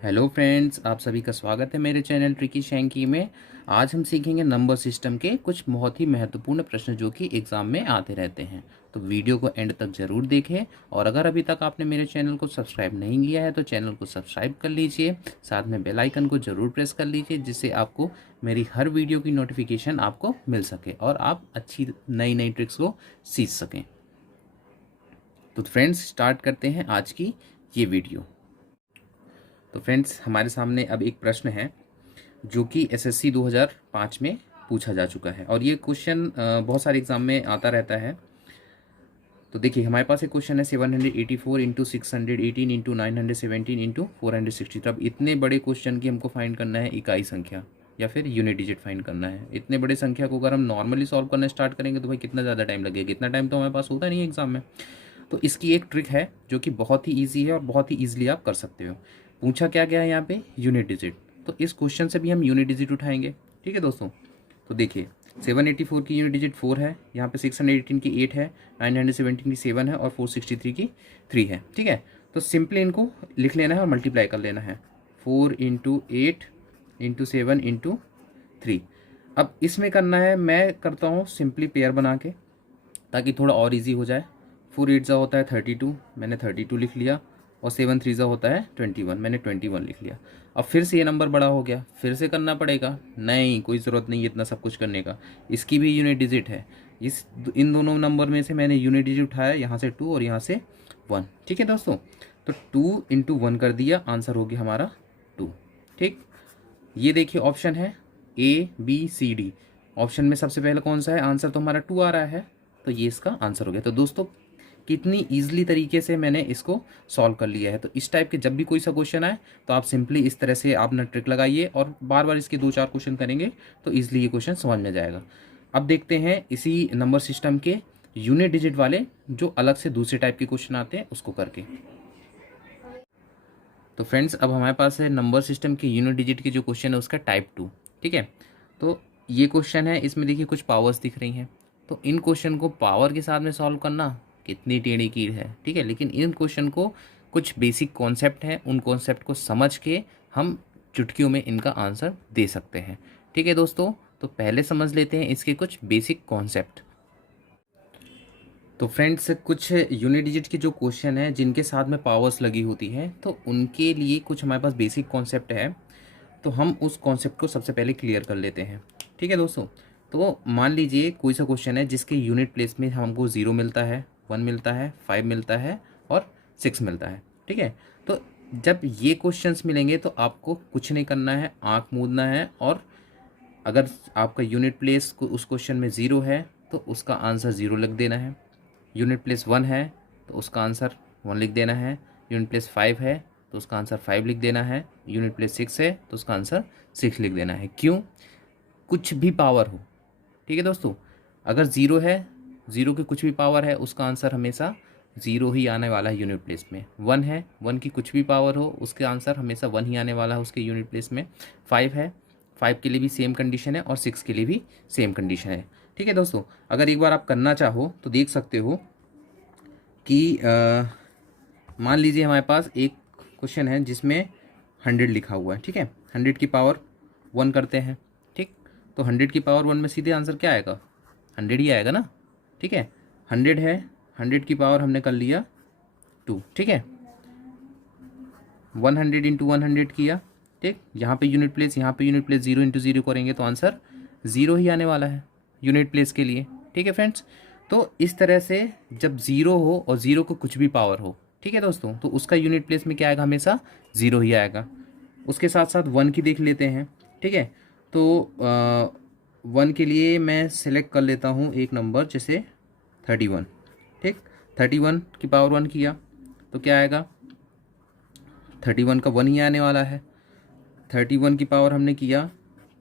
Hello friends, आप सभी का स्वागत है मेरे चैनल ट्रिकी शैंकी में। आज हम सीखेंगे नंबर सिस्टम के कुछ बहुत ही महत्वपूर्ण प्रश्न जो कि एग्ज़ाम में आते रहते हैं। तो वीडियो को एंड तक ज़रूर देखें और अगर अभी तक आपने मेरे चैनल को सब्सक्राइब नहीं किया है तो चैनल को सब्सक्राइब कर लीजिए। साथ में बेल आइकन को ज़रूर प्रेस कर लीजिए जिससे आपको मेरी हर वीडियो की नोटिफिकेशन आपको मिल सके और आप अच्छी नई नई ट्रिक्स को सीख सकें। तो फ्रेंड्स, स्टार्ट करते हैं आज की ये वीडियो। तो फ्रेंड्स, हमारे सामने अब एक प्रश्न है जो कि एसएससी 2005 में पूछा जा चुका है और ये क्वेश्चन बहुत सारे एग्जाम में आता रहता है। तो देखिए, हमारे पास एक क्वेश्चन है 784 इंटू 618 इंटू 917 इंटू 460। तो अब इतने बड़े क्वेश्चन की हमको फाइंड करना है इकाई संख्या या फिर यूनिट डिजिट फाइंड करना है। इतने बड़े संख्या को अगर हम नॉर्मली सॉल्व करना स्टार्ट करेंगे तो भाई कितना ज़्यादा टाइम लगेगा। इतना टाइम तो हमारे पास होता नहीं है एग्जाम में। तो इसकी एक ट्रिक है जो कि बहुत ही ईजी है और बहुत ही ईजिली आप कर सकते हो। पूछा क्या गया है यहाँ पे, यूनिट डिजिट। तो इस क्वेश्चन से भी हम यूनिट डिजिट उठाएंगे। ठीक है दोस्तों, तो देखिए 784 की यूनिट डिजिट 4 है, यहाँ पे 618 की 8 है, 917 की 7 है और 463 की 3 है। ठीक है, तो सिंपली इनको लिख लेना है और मल्टीप्लाई कर लेना है। 4 इंटू 8 इंटू 7 इंटू 3। अब इसमें करना है, मैं करता हूँ सिंपली पेयर बना के ताकि थोड़ा और इजी हो जाए। 4 8 होता है 32, मैंने 32 लिख लिया और 7 3 होता है 21, मैंने 21 लिख लिया। अब फिर से ये नंबर बड़ा हो गया, फिर से करना पड़ेगा? नहीं, कोई ज़रूरत नहीं इतना सब कुछ करने का। इसकी भी यूनिट डिजिट है। इन दोनों नंबर में से मैंने यूनिट डिजिट उठाया, यहाँ से 2 और यहाँ से 1। ठीक है दोस्तों, तो 2 इंटू 1 कर दिया, आंसर हो गया हमारा 2। ठीक, ये देखिए ऑप्शन है ABCD। ऑप्शन में सबसे पहले कौन सा है? आंसर तो हमारा 2 आ रहा है, तो ये इसका आंसर हो गया। तो दोस्तों, कितनी ईजिली तरीके से मैंने इसको सॉल्व कर लिया है। तो इस टाइप के जब भी कोई सा क्वेश्चन आए तो आप सिंपली इस तरह से आप ना ट्रिक लगाइए और बार बार इसके 2-4 क्वेश्चन करेंगे तो ईजिली ये क्वेश्चन समझ में जाएगा। अब देखते हैं इसी नंबर सिस्टम के यूनिट डिजिट वाले जो अलग से दूसरे टाइप के क्वेश्चन आते हैं उसको करके। तो फ्रेंड्स, अब हमारे पास है नंबर सिस्टम के यूनिट डिजिट के जो क्वेश्चन है उसका टाइप 2। ठीक है, तो ये क्वेश्चन है, इसमें देखिए कुछ पावर्स दिख रही हैं। तो इन क्वेश्चन को पावर के साथ में सॉल्व करना कितनी टेढ़ी कीर है। ठीक है, लेकिन इन क्वेश्चन को कुछ बेसिक कॉन्सेप्ट हैं, उन कॉन्सेप्ट को समझ के हम चुटकियों में इनका आंसर दे सकते हैं। ठीक है दोस्तों, तो पहले समझ लेते हैं इसके कुछ बेसिक कॉन्सेप्ट। तो फ्रेंड्स, कुछ यूनिट डिजिट के जो क्वेश्चन हैं जिनके साथ में पावर्स लगी होती है तो उनके लिए कुछ हमारे पास बेसिक कॉन्सेप्ट है। तो हम उस कॉन्सेप्ट को सबसे पहले क्लियर कर लेते हैं। ठीक है दोस्तों, तो मान लीजिए कोई सा क्वेश्चन है जिसके यूनिट प्लेस में हमको 0 मिलता है, 1 मिलता है, 5 मिलता है और 6 मिलता है। ठीक है, तो जब ये क्वेश्चंस मिलेंगे तो आपको कुछ नहीं करना है, आँख मूंदना है और अगर आपका यूनिट प्लेस उस क्वेश्चन में 0 है तो उसका आंसर 0 लिख देना है। यूनिट प्लेस 1 है तो उसका आंसर 1 लिख देना है। यूनिट प्लेस 5 है तो उसका आंसर 5 लिख देना है। यूनिट प्लेस 6 है तो उसका आंसर 6 लिख देना है। क्यों? कुछ भी पावर हो। ठीक है दोस्तों, अगर 0 है, 0 की कुछ भी पावर है, उसका आंसर हमेशा 0 ही आने वाला है यूनिट प्लेस में। 1 है, 1 की कुछ भी पावर हो, उसके आंसर हमेशा 1 ही आने वाला है उसके यूनिट प्लेस में। 5 है, 5 के लिए भी सेम कंडीशन है और 6 के लिए भी सेम कंडीशन है। ठीक है दोस्तों, अगर एक बार आप करना चाहो तो देख सकते हो कि मान लीजिए हमारे पास एक क्वेश्चन है जिसमें 100 लिखा हुआ है। ठीक है, 100 की पावर 1 करते हैं। ठीक, तो 100 की पावर 1 में सीधे आंसर क्या आएगा? 100 ही आएगा ना। ठीक है, 100 है, 100 की पावर हमने कर लिया 2। ठीक है, 100 इंटू 100 किया। ठीक, यहाँ पे यूनिट प्लेस, यहाँ पे यूनिट प्लेस 0 इंटू 0 करेंगे तो आंसर 0 ही आने वाला है यूनिट प्लेस के लिए। ठीक है फ्रेंड्स, तो इस तरह से जब 0 हो और 0 को कुछ भी पावर हो, ठीक है दोस्तों, तो उसका यूनिट प्लेस में क्या आएगा? हमेशा 0 ही आएगा। उसके साथ साथ 1 की देख लेते हैं। ठीक है, तो 1 के लिए मैं सेलेक्ट कर लेता हूँ एक नंबर, जैसे 31। ठीक, 31 की पावर 1 किया तो क्या आएगा? 31 का 1 ही आने वाला है। 31 की पावर हमने किया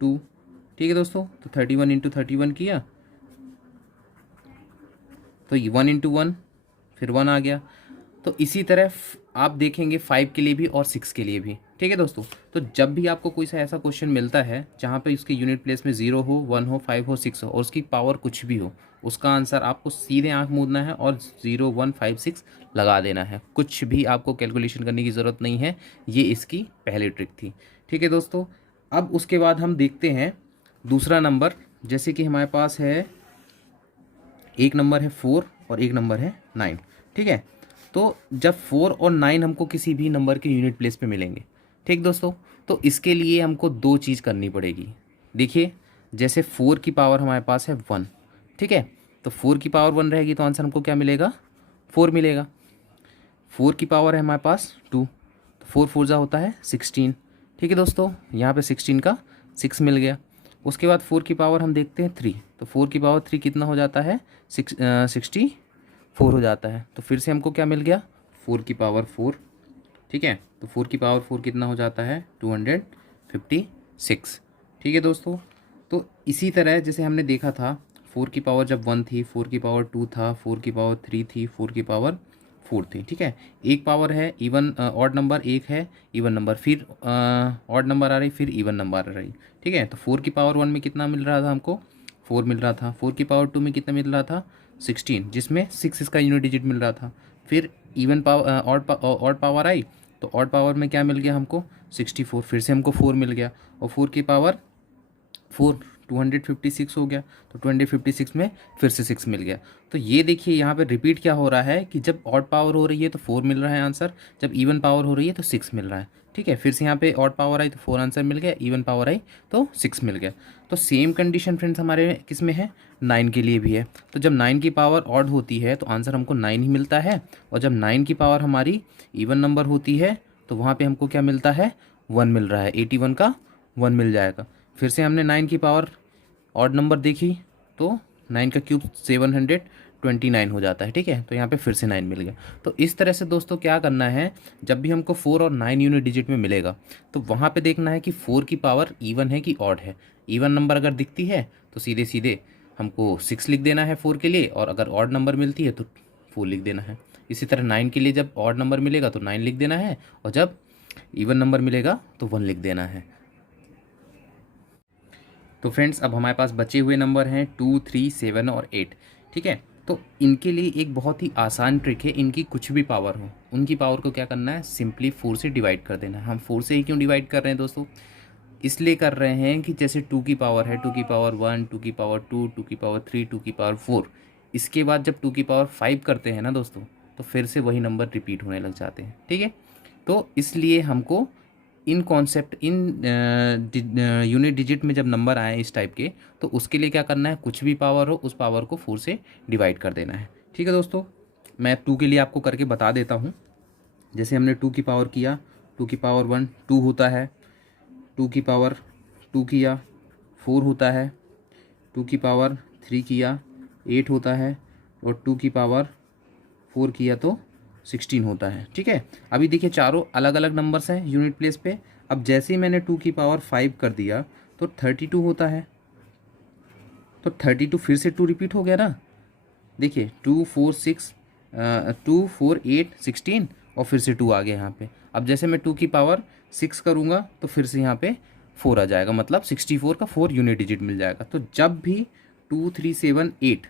2। ठीक है दोस्तों, तो 31 इंटू 31 किया तो ये 1 इंटू 1 फिर 1 आ गया। तो इसी तरह आप देखेंगे 5 के लिए भी और 6 के लिए भी। ठीक है दोस्तों, तो जब भी आपको कोई सा ऐसा क्वेश्चन मिलता है जहाँ पे उसके यूनिट प्लेस में 0 हो, 1 हो, 5 हो, 6 हो और उसकी पावर कुछ भी हो, उसका आंसर आपको सीधे आंख मूंदना है और 0 1 5 6 लगा देना है। कुछ भी आपको कैलकुलेशन करने की ज़रूरत नहीं है। ये इसकी पहली ट्रिक थी। ठीक है दोस्तों, अब उसके बाद हम देखते हैं दूसरा नंबर। जैसे कि हमारे पास है एक नंबर है 4 और एक नंबर है 9। ठीक है, तो जब 4 और 9 हमको किसी भी नंबर के यूनिट प्लेस पे मिलेंगे, ठीक दोस्तों, तो इसके लिए हमको दो चीज़ करनी पड़ेगी। देखिए, जैसे 4 की पावर हमारे पास है 1। ठीक है, तो 4 की पावर 1 रहेगी तो आंसर हमको क्या मिलेगा, 4 मिलेगा। 4 की पावर है हमारे पास 2, तो 4 4 जा होता है 16। ठीक है दोस्तों, यहाँ पे 16 का 6 मिल गया। उसके बाद 4 की पावर हम देखते हैं 3, तो 4 की पावर 3 कितना हो जाता है, 64 हो जाता है। तो फिर से हमको क्या मिल गया, 4 की पावर 4। ठीक है, तो 4 की पावर 4 कितना हो जाता है, 256। ठीक है दोस्तों, तो इसी तरह जैसे हमने देखा था 4 की पावर जब 1 थी, 4 की पावर 2 था, 4 की पावर 3 थी, 4 की पावर 4 थी। ठीक है, एक पावर है इवन ऑड नंबर, एक है इवन नंबर, फिर ऑड नंबर आ रही, फिर इवन नंबर आ रही। ठीक है, तो 4 की पावर 1 में कितना मिल रहा था हमको, 4 मिल रहा था। 4 की पावर 2 में कितना मिल रहा था, 16, जिसमें 6 इसका यूनिट डिजिट मिल रहा था। फिर इवन पावर ऑड पावर आई, तो ऑड पावर में क्या मिल गया हमको, 64, फिर से हमको 4 मिल गया। और 4 की पावर 4 256 हो गया, तो 256 में फिर से 6 मिल गया। तो ये देखिए यहाँ पे रिपीट क्या हो रहा है कि जब ऑड पावर हो रही है तो 4 मिल रहा है आंसर, जब इवन पावर हो रही है तो 6 मिल रहा है। ठीक है, फिर से यहाँ पे ऑड पावर आई तो 4 आंसर मिल गया, इवन पावर आई तो 6 मिल गया। तो सेम कंडीशन फ्रेंड्स हमारे किस में है, 9 के लिए भी है। तो जब 9 की पावर ऑड होती है तो आंसर हमको 9 ही मिलता है, और जब 9 की पावर हमारी इवन नंबर होती है तो वहाँ पे हमको क्या मिलता है, 1 मिल रहा है। 81 का 1 मिल जाएगा। फिर से हमने 9 की पावर ऑड नंबर देखी तो 9 का क्यूब 729 हो जाता है। ठीक है, तो यहाँ पे फिर से 9 मिल गया। तो इस तरह से दोस्तों क्या करना है, जब भी हमको 4 और 9 यूनिट डिजिट में मिलेगा तो वहाँ पे देखना है कि 4 की पावर इवन है कि ऑड है। इवन नंबर अगर दिखती है तो सीधे सीधे हमको 6 लिख देना है 4 के लिए, और अगर ऑड नंबर मिलती है तो 4 लिख देना है। इसी तरह 9 के लिए जब ऑड नंबर मिलेगा तो 9 लिख देना है, और जब इवन नंबर मिलेगा तो 1 लिख देना है। तो फ्रेंड्स, अब हमारे पास बचे हुए नंबर हैं 2 3 7 और 8। ठीक है, तो इनके लिए एक बहुत ही आसान ट्रिक है, इनकी कुछ भी पावर हो उनकी पावर को क्या करना है, सिंपली 4 से डिवाइड कर देना है। हम 4 से ही क्यों डिवाइड कर रहे हैं दोस्तों, इसलिए कर रहे हैं कि जैसे 2 की पावर है, 2 की पावर 1, 2 की पावर 2, 2 की पावर 3, 2 की पावर 4, इसके बाद जब 2 की पावर 5 करते हैं ना दोस्तों, तो फिर से वही नंबर रिपीट होने लग जाते हैं। ठीक है, तो इसलिए हमको इन कॉन्सेप्ट इन यूनिट डिजिट में जब नंबर आए इस टाइप के, तो उसके लिए क्या करना है, कुछ भी पावर हो उस पावर को 4 से डिवाइड कर देना है। ठीक है दोस्तों, मैं 2 के लिए आपको करके बता देता हूँ। जैसे हमने 2 की पावर किया, 2 की पावर 1 2 होता है, 2 की पावर 2 किया 4 होता है, 2 की पावर 3 किया 8 होता है, और 2 की पावर 4 किया तो 16 होता है। ठीक है, अभी देखिए चारों अलग अलग नंबर्स हैं यूनिट प्लेस पे। अब जैसे ही मैंने 2 की पावर 5 कर दिया तो 32 होता है, तो 32 फिर से 2 रिपीट हो गया ना। देखिए 2 4 6 2 4 8 16, और फिर से 2 आ गया यहाँ पे। अब जैसे मैं 2 की पावर 6 करूँगा तो फिर से यहाँ पे 4 आ जाएगा, मतलब 64 का 4 यूनिट डिजिट मिल जाएगा। तो जब भी 2 3 7 8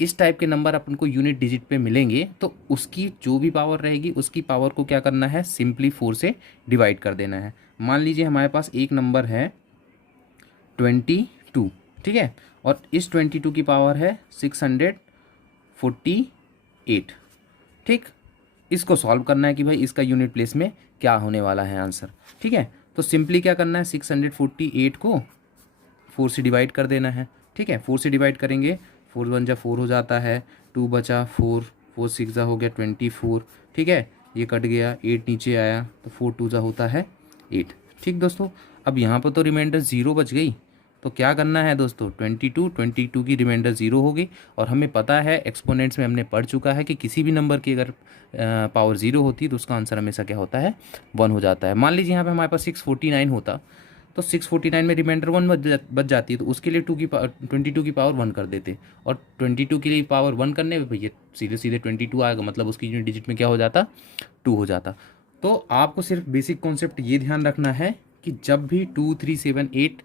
इस टाइप के नंबर अपन को यूनिट डिजिट पे मिलेंगे तो उसकी जो भी पावर रहेगी उसकी पावर को क्या करना है, सिंपली 4 से डिवाइड कर देना है। मान लीजिए हमारे पास एक नंबर है 22। ठीक है, और इस 22 की पावर है 648। ठीक, इसको सॉल्व करना है कि भाई इसका यूनिट प्लेस में क्या होने वाला है आंसर। ठीक है, तो सिंपली क्या करना है, 648 को 4 से डिवाइड कर देना है। ठीक है, 4 से डिवाइड करेंगे, 4 1 जा 4 हो जाता है, 2 बचा 4, 4 6 जा हो गया 24। ठीक है, ये कट गया, 8 नीचे आया तो 4 2 जा होता है 8। ठीक दोस्तों, अब यहाँ पर तो रिमाइंडर 0 बच गई, तो क्या करना है दोस्तों, 22 की रिमाइंडर 0 होगी। और हमें पता है एक्सपोनेंट्स में हमने पढ़ चुका है कि किसी भी नंबर की अगर पावर 0 होती है तो उसका आंसर हमेशा क्या होता है, 1 हो जाता है। मान लीजिए यहाँ पे हमारे पास 649 होता तो 649 में रिमाइंडर 1 बच जाती है, तो उसके लिए 22 की पावर 1 कर देते, और 22 के लिए पावर 1 करने में भैया सीधे सीधे 22 आएगा, मतलब उसकी यूनिट डिजिट में क्या हो जाता, 2 हो जाता। तो आपको सिर्फ बेसिक कॉन्सेप्ट ये ध्यान रखना है कि जब भी 2, 3, 7, 8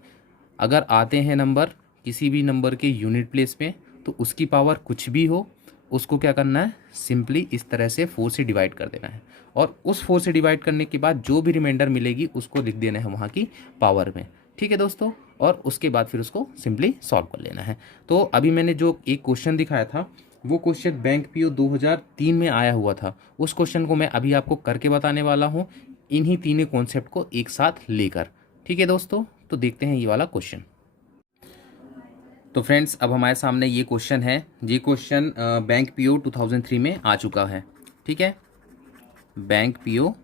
अगर आते हैं नंबर किसी भी नंबर के यूनिट प्लेस में, तो उसकी पावर कुछ भी हो, उसको क्या करना है, सिंपली इस तरह से 4 से डिवाइड कर देना है, और उस 4 से डिवाइड करने के बाद जो भी रिमाइंडर मिलेगी उसको लिख देना है वहाँ की पावर में। ठीक है दोस्तों, और उसके बाद फिर उसको सिंपली सॉल्व कर लेना है। तो अभी मैंने जो एक क्वेश्चन दिखाया था वो क्वेश्चन बैंक पीओ 2003 में आया हुआ था, उस क्वेश्चन को मैं अभी आपको करके बताने वाला हूँ, इन्हीं तीनों कॉन्सेप्ट को एक साथ लेकर। ठीक है दोस्तों, तो देखते हैं ये वाला क्वेश्चन। तो फ्रेंड्स, अब हमारे सामने ये क्वेश्चन है, ये क्वेश्चन बैंक पीओ 2003 में आ चुका है। ठीक है, बैंक पीओ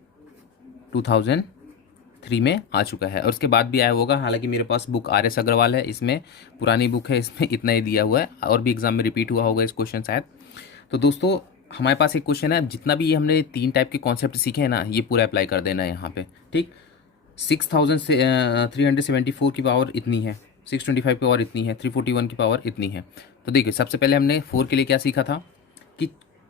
2003 में आ चुका है, और उसके बाद भी आया होगा, हालांकि मेरे पास बुक RS अग्रवाल है, इसमें पुरानी बुक है, इसमें इतना ही दिया हुआ है, और भी एग्जाम में रिपीट हुआ होगा इस क्वेश्चन शायद। तो दोस्तों, हमारे पास एक क्वेश्चन है, जितना भी ये हमने 3 टाइप के कॉन्सेप्ट सीखे हैं ना, ये पूरा अप्लाई कर देना है यहाँ पे। ठीक, 6374 की पावर इतनी है, 625 की पावर इतनी है, 341 की पावर इतनी है। तो देखिए, सबसे पहले हमने 4 के लिए क्या सीखा था कि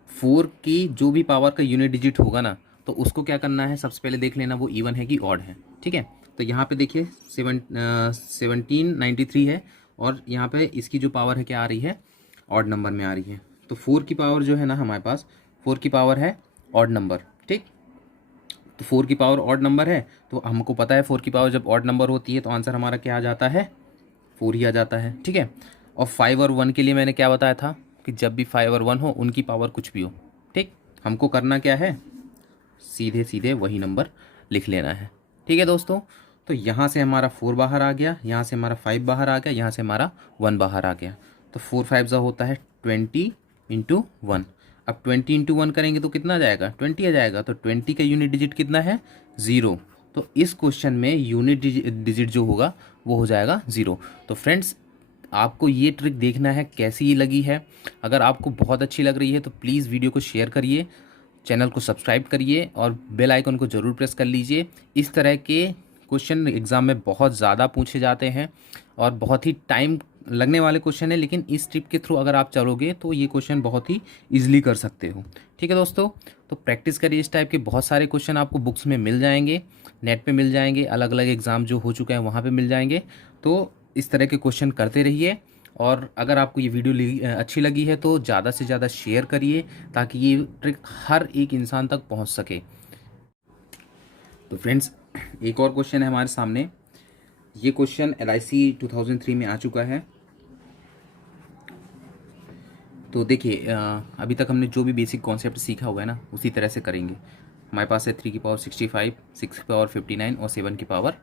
4 की जो भी पावर का यूनिट डिजिट होगा ना, तो उसको क्या करना है, सबसे पहले देख लेना वो इवन है कि ऑड है। ठीक है, तो यहाँ पे देखिए 1793 है, और यहाँ पे इसकी जो पावर है क्या आ रही है, ऑड नंबर में आ रही है। तो 4 की पावर जो है ना हमारे पास, 4 की पावर है ऑड नंबर। ठीक, तो 4 की पावर ऑड नंबर है, तो हमको पता है 4 की पावर जब ऑड नंबर होती है तो आंसर हमारा क्या आ जाता है, 4 ही आ जाता है। ठीक है, और 5 और 1 के लिए मैंने क्या बताया था कि जब भी 5 और 1 हो उनकी पावर कुछ भी हो। ठीक, हमको करना क्या है, सीधे सीधे वही नंबर लिख लेना है। ठीक है दोस्तों, तो यहाँ से हमारा 4 बाहर आ गया, यहाँ से हमारा 5 बाहर आ गया, यहाँ से हमारा 1 बाहर आ गया। तो 4 5 जा होता है 20 इंटू 1। अब 20 इंटू 1 करेंगे तो कितना आ जाएगा, 20 आ जाएगा। तो 20 का यूनिट डिजिट कितना है, 0। तो इस क्वेश्चन में यूनिट डिजिट जो होगा वो हो जाएगा 0। तो फ्रेंड्स, आपको ये ट्रिक देखना है कैसी लगी है। अगर आपको बहुत अच्छी लग रही है तो प्लीज़ वीडियो को शेयर करिए, चैनल को सब्सक्राइब करिए, और बेल आइकन को ज़रूर प्रेस कर लीजिए। इस तरह के क्वेश्चन एग्ज़ाम में बहुत ज़्यादा पूछे जाते हैं, और बहुत ही टाइम लगने वाले क्वेश्चन है, लेकिन इस टिप के थ्रू अगर आप चलोगे तो ये क्वेश्चन बहुत ही ईजिली कर सकते हो। ठीक है दोस्तों, तो प्रैक्टिस करिए, इस टाइप के बहुत सारे क्वेश्चन आपको बुक्स में मिल जाएंगे, नेट पे मिल जाएंगे, अलग अलग एग्ज़ाम जो हो चुके हैं वहाँ पे मिल जाएंगे। तो इस तरह के क्वेश्चन करते रहिए, और अगर आपको ये वीडियो अच्छी लगी है तो ज़्यादा से ज़्यादा शेयर करिए, ताकि ये ट्रिक हर एक इंसान तक पहुँच सके। तो फ्रेंड्स, एक और क्वेश्चन है हमारे सामने, ये क्वेश्चन LIC 2003 में आ चुका है। तो देखिए, अभी तक हमने जो भी बेसिक कॉन्सेप्ट सीखा हुआ है ना, उसी तरह से करेंगे। हमारे पास है 3 की पावर 65, 6 की पावर 59 और 7 की पावर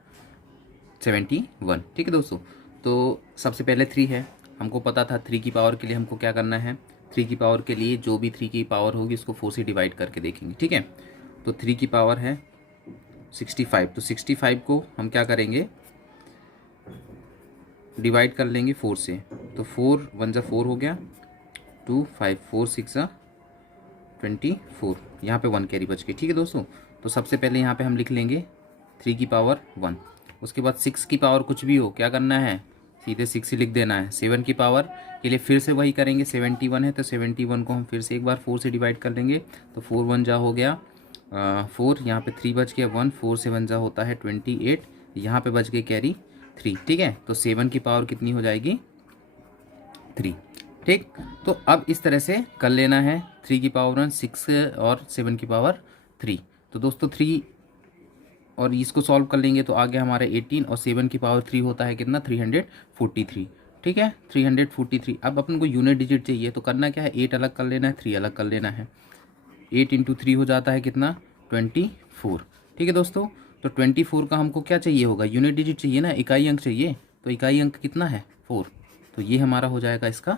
71। ठीक है दोस्तों, तो सबसे पहले 3 है, हमको पता था 3 की पावर के लिए हमको क्या करना है, 3 की पावर के लिए जो भी 3 की पावर होगी उसको 4 से डिवाइड करके देखेंगे। ठीक है, तो 3 की पावर है 65, तो 65 को हम क्या करेंगे, डिवाइड कर लेंगे 4 से। तो 4 1 जा 4 हो गया, 2 5 4 6 जा 24, यहाँ पे 1 कैरी बच गई। ठीक है दोस्तों, तो सबसे पहले यहाँ पे हम लिख लेंगे 3 की पावर 1, उसके बाद 6 की पावर कुछ भी हो क्या करना है, सीधे 6 ही लिख देना है। 7 की पावर के लिए फिर से वही करेंगे, 71 है तो 71 को हम फिर से एक बार 4 से डिवाइड कर लेंगे। तो 4 1 जा हो गया 4, यहाँ पे 3 बच गया 1, 4 से 1 जा होता है 28, यहाँ पे बच गए कैरी 3। ठीक है, तो 7 की पावर कितनी हो जाएगी, 3। ठीक, तो अब इस तरह से कर लेना है, 3 की पावर 1, 6 और 7 की पावर 3। तो दोस्तों 3 और इसको सॉल्व कर लेंगे तो आगे हमारे 18, और 7 की पावर 3 होता है कितना, 343। ठीक है, 343। अब अपन को यूनिट डिजिट चाहिए, तो करना क्या है, 8 अलग कर लेना है, 3 अलग कर लेना है। 8 इंटू 3 हो जाता है कितना, 24। ठीक है दोस्तों, तो 24 का हमको क्या चाहिए होगा, यूनिट डिजिट चाहिए ना, इकाई अंक चाहिए। तो इकाई अंक कितना है, 4। तो ये हमारा हो जाएगा इसका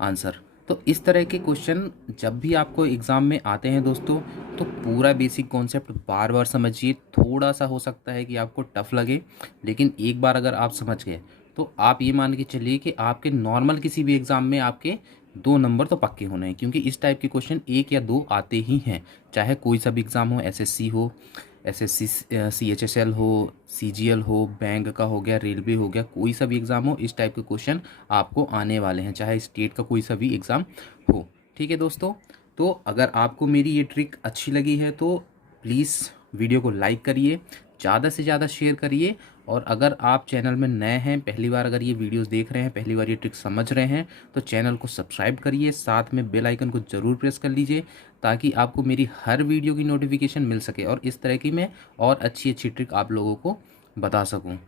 आंसर। तो इस तरह के क्वेश्चन जब भी आपको एग्ज़ाम में आते हैं दोस्तों, तो पूरा बेसिक कॉन्सेप्ट बार बार समझिए। थोड़ा सा हो सकता है कि आपको टफ लगे, लेकिन एक बार अगर आप समझ गए तो आप ये मान के चलिए कि आपके नॉर्मल किसी भी एग्ज़ाम में आपके 2 नंबर तो पक्के होने हैं, क्योंकि इस टाइप के क्वेश्चन 1 या 2 आते ही हैं, चाहे कोई सा भी एग्ज़ाम हो, SSC हो, एसएससी CHSL हो, CGL हो, बैंक का हो गया, रेलवे हो गया, कोई सा भी एग्ज़ाम हो, इस टाइप के क्वेश्चन आपको आने वाले हैं, चाहे स्टेट का कोई सा भी एग्ज़ाम हो। ठीक है दोस्तों, तो अगर आपको मेरी ये ट्रिक अच्छी लगी है तो प्लीज़ वीडियो को लाइक करिए, ज़्यादा से ज़्यादा शेयर करिए, और अगर आप चैनल में नए हैं, पहली बार अगर ये वीडियोस देख रहे हैं, पहली बार ये ट्रिक समझ रहे हैं, तो चैनल को सब्सक्राइब करिए, साथ में बेल आइकन को ज़रूर प्रेस कर लीजिए ताकि आपको मेरी हर वीडियो की नोटिफिकेशन मिल सके और इस तरह की मैं और अच्छी अच्छी ट्रिक आप लोगों को बता सकूँ।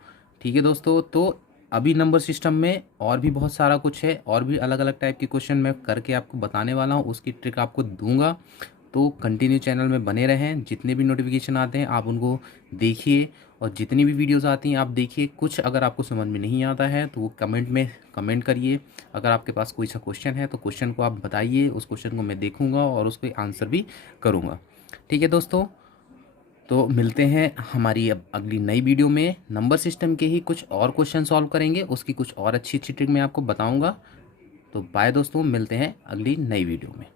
ठीक है दोस्तों, तो अभी नंबर सिस्टम में और भी बहुत सारा कुछ है, और भी अलग अलग टाइप के क्वेश्चन मैं करके आपको बताने वाला हूँ, उसकी ट्रिक आपको दूंगा। तो कंटिन्यू चैनल में बने रहें, जितने भी नोटिफिकेशन आते हैं आप उनको देखिए, और जितनी भी वीडियोस आती हैं आप देखिए। कुछ अगर आपको समझ में नहीं आता है तो वो कमेंट में कमेंट करिए। अगर आपके पास कोई सा क्वेश्चन है तो क्वेश्चन को आप बताइए, उस क्वेश्चन को मैं देखूंगा और उसको आंसर भी करूंगा। ठीक है दोस्तों, तो मिलते हैं हमारी अब अगली नई वीडियो में। नंबर सिस्टम के ही कुछ और क्वेश्चन सॉल्व करेंगे, उसकी कुछ और अच्छी अच्छी ट्रिक मैं आपको बताऊंगा। तो बाय दोस्तों, मिलते हैं अगली नई वीडियो में।